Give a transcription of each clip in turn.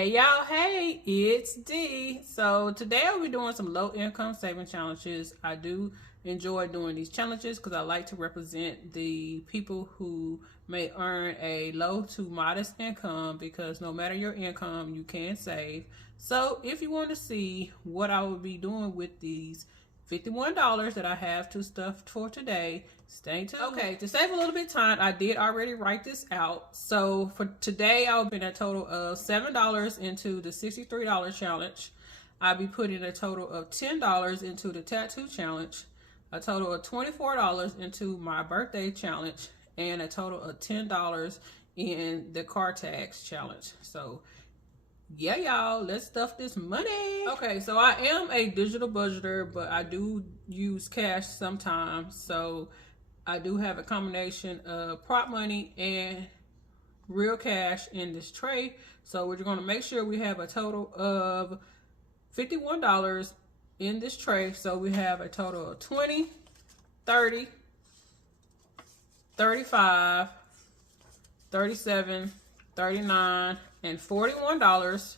Hey y'all, hey, it's D. So today I'll be doing some low income saving challenges. I do enjoy doing these challenges because I like to represent the people who may earn a low to modest income, because no matter your income, you can save. So if you want to see what I will be doing with these $51 that I have to stuff for today, stay tuned. Okay, to save a little bit of time, I did already write this out. So for today, I'll put a total of $7 into the $63 challenge. I'll be putting a total of $10 into the tattoo challenge, a total of $24 into my birthday challenge, and a total of $10 in the car tags challenge. So yeah, y'all, let's stuff this money. Okay, so I am a digital budgeter, but I do use cash sometimes. So I do have a combination of prop money and real cash in this tray. So we're going to make sure we have a total of $51 in this tray. So we have a total of 20, 30, 35, 37, 39, and $41.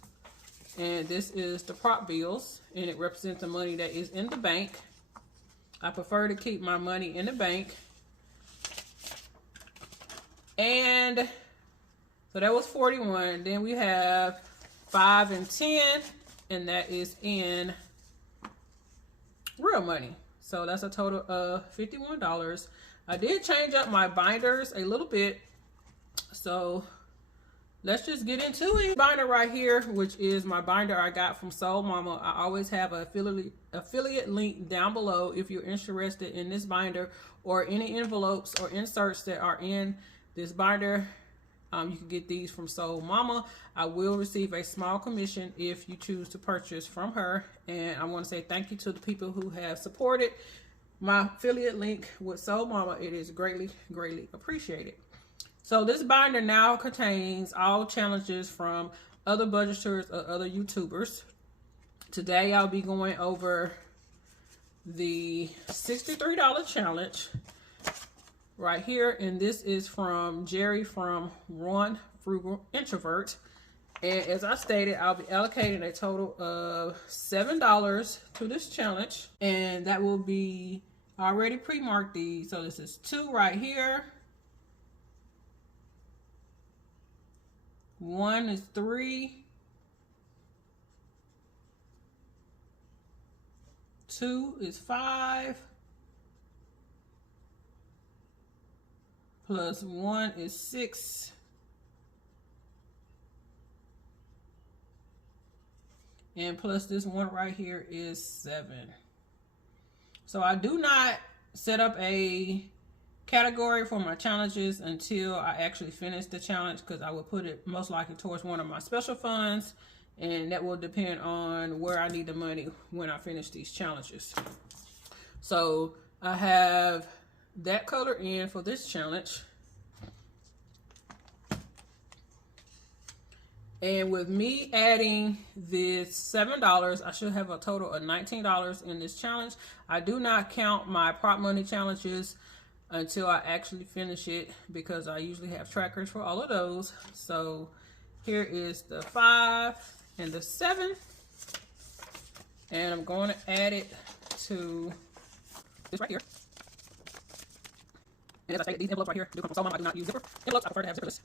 And this is the prop bills, and it represents the money that is in the bank. I prefer to keep my money in the bank. And so that was 41. Then we have 5 and 10, and that is in real money. So that's a total of $51. I did change up my binders a little bit, so let's just get into it. Binder right here, which is my binder I got from Soul Mama. I always have an affiliate link down below if you're interested in this binder or any envelopes or inserts that are in this binder. You can get these from Soul Mama. I will receive a small commission if you choose to purchase from her. And I want to say thank you to the people who have supported my affiliate link with Soul Mama. It is greatly, greatly appreciated. So this binder now contains all challenges from other budgeters or other YouTubers. Today I'll be going over the $63 challenge right here. And this is from Jerry from One Frugal Introvert. And as I stated, I'll be allocating a total of $7 to this challenge. And that will be already pre-marked these. So this is 2 right here. 1 is 3, 2 is 5, plus 1 is 6, and plus this one right here is 7. So I do not set up a category for my challenges until I actually finish the challenge, because I will put it most likely towards one of my special funds, and that will depend on where I need the money when I finish these challenges. So I have that color in for this challenge, and with me adding this $7, I should have a total of $19 in this challenge. I do not count my prop money challenges until I actually finish it, because I usually have trackers for all of those. So here is the 5 and the 7, and I'm going to add it to this right here. And as I say, these envelopes right here do come from Soul Mama. I do not use zipper envelopes. I prefer to have zipperless.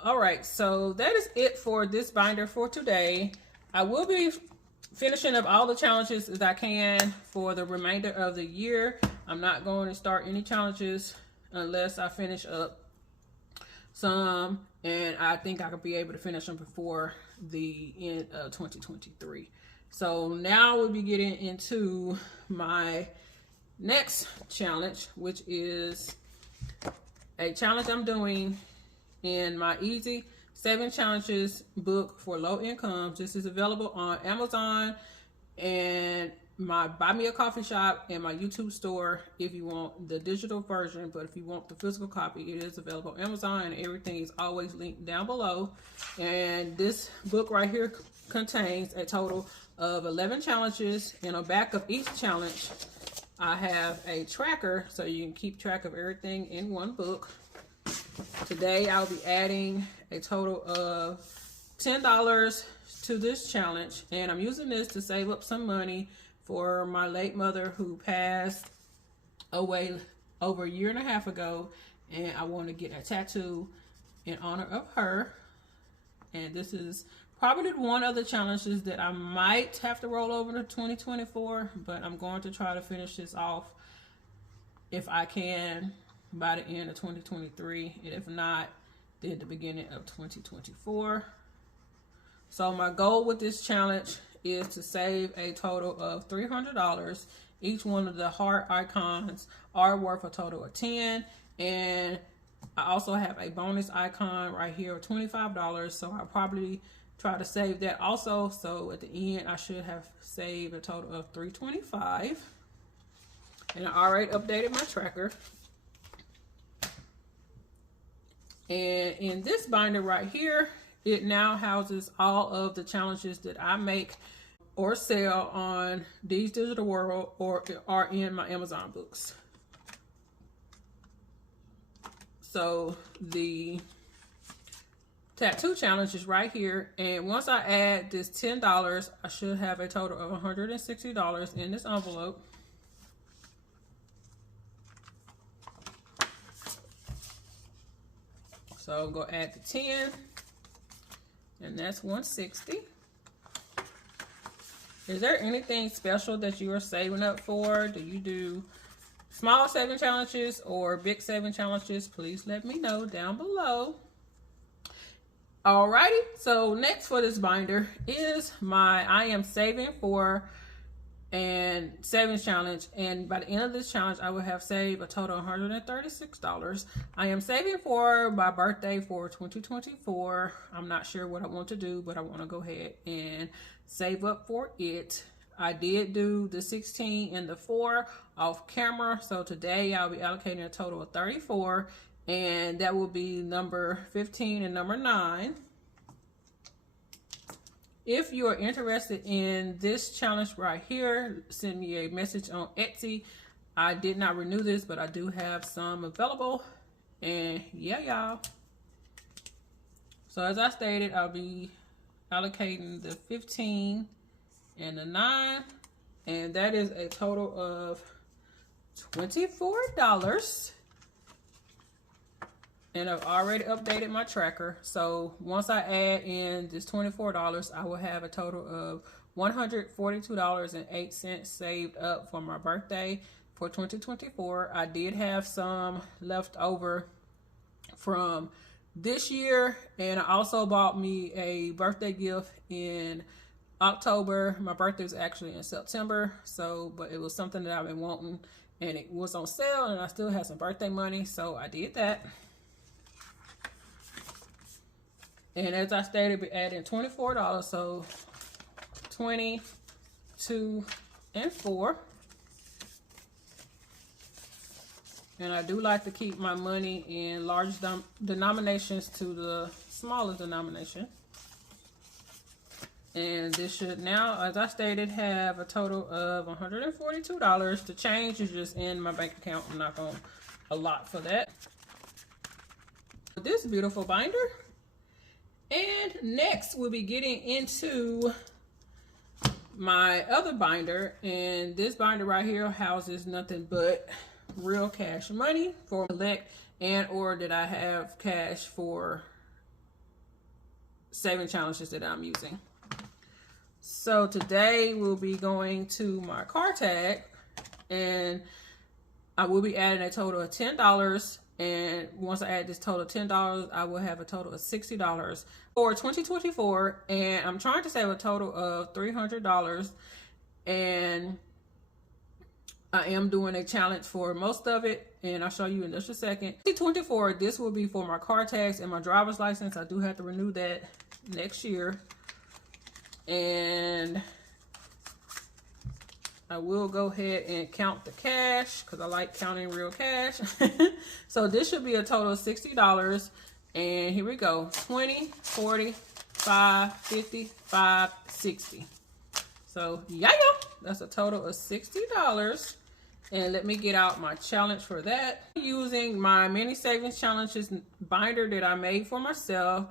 All right, so that is it for this binder for today. I will be finishing up all the challenges as I can for the remainder of the year. I'm not going to start any challenges unless I finish up some, and I think I could be able to finish them before the end of 2023. So now we'll be getting into my next challenge, which is a challenge I'm doing in my Easy 7 Challenges book for low incomes. This is available on Amazon and my Buy Me a Coffee shop and my YouTube store if you want the digital version. But if you want the physical copy, it is available on Amazon, and everything is always linked down below. And this book right here contains a total of 11 challenges, and on the back of each challenge I have a tracker so you can keep track of everything in one book. Today I'll be adding a total of $10 to this challenge, and I'm using this to save up some money for my late mother who passed away over a year and a half ago, and I want to get a tattoo in honor of her. And this is probably one of the challenges that I might have to roll over to 2024, but I'm going to try to finish this off if I can by the end of 2023, and if not, then the beginning of 2024. So my goal with this challenge is to save a total of $300. Each one of the heart icons are worth a total of $10, and I also have a bonus icon right here of $25, so I'll probably try to save that also. So at the end, I should have saved a total of $325. And I already updated my tracker. And in this binder right here, it now houses all of the challenges that I make or sell on D's Digital World or are in my Amazon books. So the tattoo challenge is right here, and once I add this $10, I should have a total of $160 in this envelope. So I'll go add the 10, and that's $160. Is there anything special that you are saving up for? Do you do small saving challenges or big saving challenges? Please let me know down below. Alrighty, so next for this binder is my I am saving for and savings challenge, and by the end of this challenge I will have saved a total of $136. I am saving for my birthday for 2024. I'm not sure what I want to do, but I want to go ahead and save up for it. I did do the 16 and the 4 off camera, so today I'll be allocating a total of 34, and that will be number 15 and number 9. If you are interested in this challenge right here, send me a message on Etsy. I did not renew this, but I do have some available. And yeah, y'all. So as I stated, I'll be allocating the 15 and the 9. And that is a total of $24. And I've already updated my tracker. So once I add in this $24, I will have a total of $142.08 saved up for my birthday for 2024. I did have some left over from this year, and I also bought me a birthday gift in October. My birthday was actually in September, but it was something that I've been wanting, and it was on sale, and I still had some birthday money, so I did that. And as I stated, we're adding $24, so 20, 2, and 4. And I do like to keep my money in large denominations to the smaller denomination. And this should now, as I stated, have a total of $142. The change is just in my bank account. I'm not going to allot for that. This beautiful binder. And next we'll be getting into my other binder, and this binder right here houses nothing but real cash money for collect and or that I have cash for saving challenges that I'm using. So today we'll be going to my car tag, and I will be adding a total of $10. And once I add this total of $10, I will have a total of $60 for 2024. And I'm trying to save a total of $300. And I am doing a challenge for most of it, and I'll show you in just a second. 2024, this will be for my car tax and my driver's license. I do have to renew that next year. And I will go ahead and count the cash because I like counting real cash. So this should be a total of $60. And here we go. 20, 40, 5, 50, 5, 60. So yeah, that's a total of $60. And let me get out my challenge for that. Using my mini savings challenges binder that I made for myself.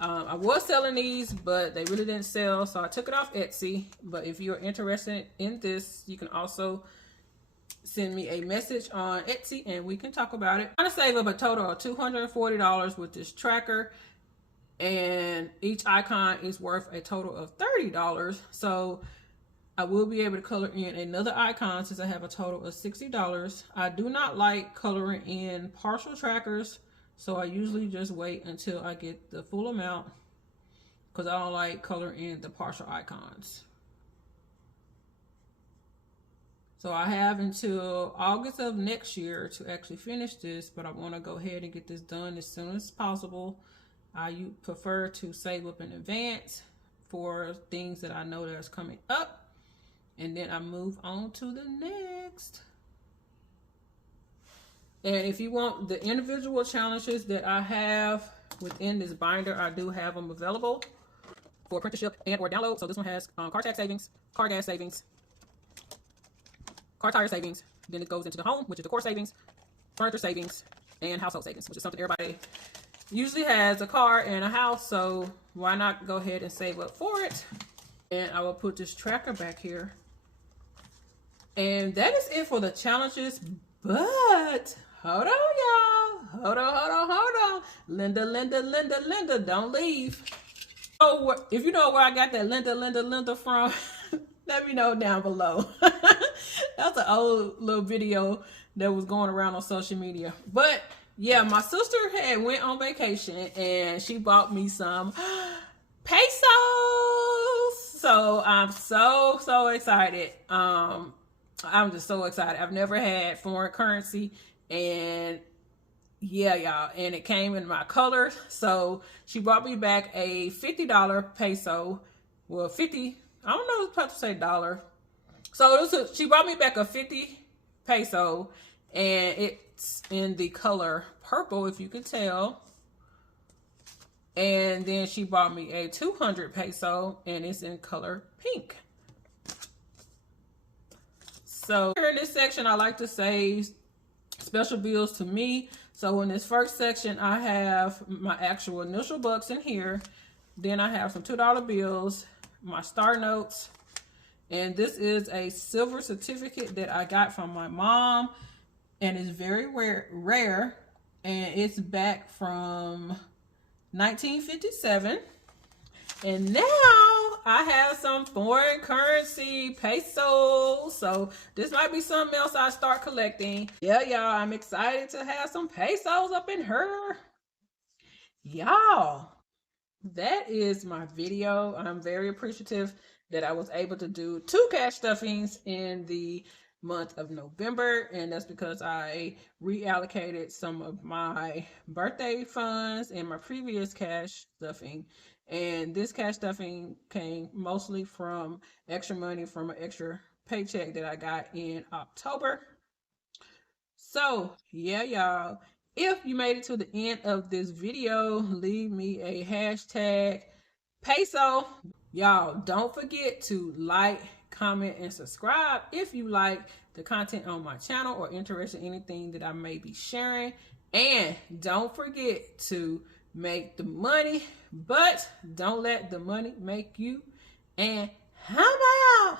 I was selling these, but they really didn't sell, so I took it off Etsy. But if you're interested in this, you can also send me a message on Etsy and we can talk about it. I'm gonna save up a total of $240 with this tracker, and each icon is worth a total of $30. So I will be able to color in another icon since I have a total of $60. I do not like coloring in partial trackers, so I usually just wait until I get the full amount because I don't like coloring in the partial icons. So I have until August of next year to actually finish this, but I want to go ahead and get this done as soon as possible. I prefer to save up in advance for things that I know that's coming up. And then I move on to the next. And if you want the individual challenges that I have within this binder, I do have them available for apprenticeship and or download. So this one has car tax savings, car gas savings, car tire savings. Then it goes into the home, which is the core savings, furniture savings, and household savings, which is something everybody usually has a car and a house. So why not go ahead and save up for it? And I will put this tracker back here. And that is it for the challenges, but hold on, y'all. Hold on. Linda, don't leave. Oh, if you know where I got that Linda from, let me know down below. That's an old little video that was going around on social media. But yeah, my sister had went on vacation and she bought me some pesos. So I'm so excited. I'm just so excited. I've never had foreign currency, and yeah, y'all, and it came in my color. So she brought me back a $50 peso. Well, 50, I don't know what to say dollar. So she brought me back a 50 peso, and it's in the color purple, if you could tell. And then she bought me a 200 peso, and it's in color pink. So here in this section, I like to save special bills to me. So in this first section, I have my actual initial bucks in here. Then I have some $2 bills, my star notes. And this is a silver certificate that I got from my mom. And it's very rare. And it's back from 1957. And now I have some foreign currency pesos. So this might be something else I start collecting. Yeah, y'all, I'm excited to have some pesos up in her. Y'all, that is my video. I'm very appreciative that I was able to do 2 cash stuffings in the month of November, and that's because I reallocated some of my birthday funds in my previous cash stuffing, and this cash stuffing came mostly from extra money from an extra paycheck that I got in October. So yeah, y'all, if you made it to the end of this video, leave me a hashtag peso. Y'all, don't forget to like, comment, and subscribe if you like the content on my channel or interested in anything that I may be sharing. And don't forget to make the money, but don't let the money make you. And how about